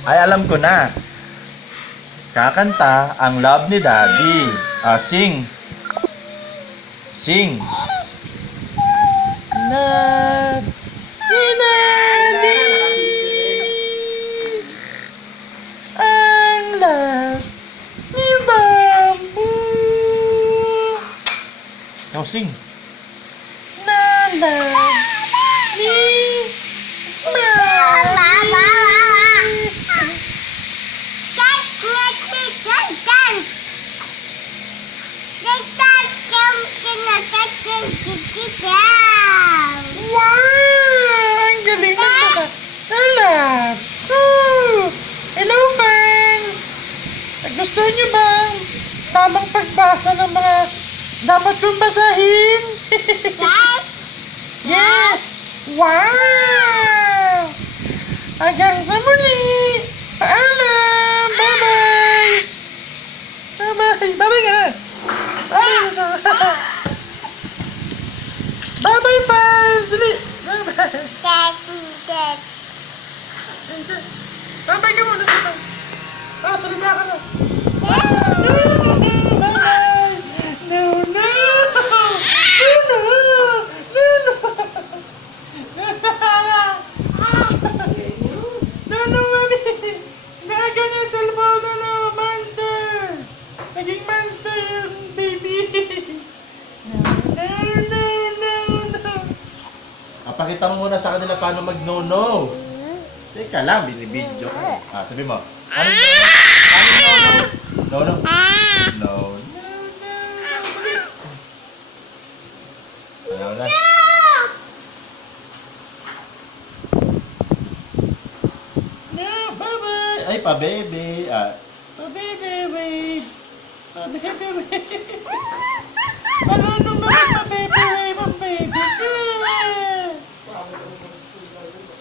Ay, alam ko na. Kakanta ang love ni Daddy. Ah, sing. Sing. Love ni Daddy. Ang love ni Bamboo. Ikaw sing. Na love Wow! Ang galing ng bata. Hala! Woo! Hello, friends! Gusto niyo ba ang tamang pagbasa ng mga dapat kong basahin? yes! Wow! Hanggang sa muli! Paalam! Bye-bye! Bye-bye! Bye-bye ka! Bye! Bye-bye, Dali! Bye-bye! Bye-bye ka Papakita mo muna sa kanila paano mag-no-no. Teka lang, binibidyo ko. Ah, sabi mo. Ano no, no? Ano no, no? No, no. No, no, no. Ayaw na. No, bye-bye. Ay, pa-bebe. Ah, pa-bebe, babe. Pa-bebe, babe.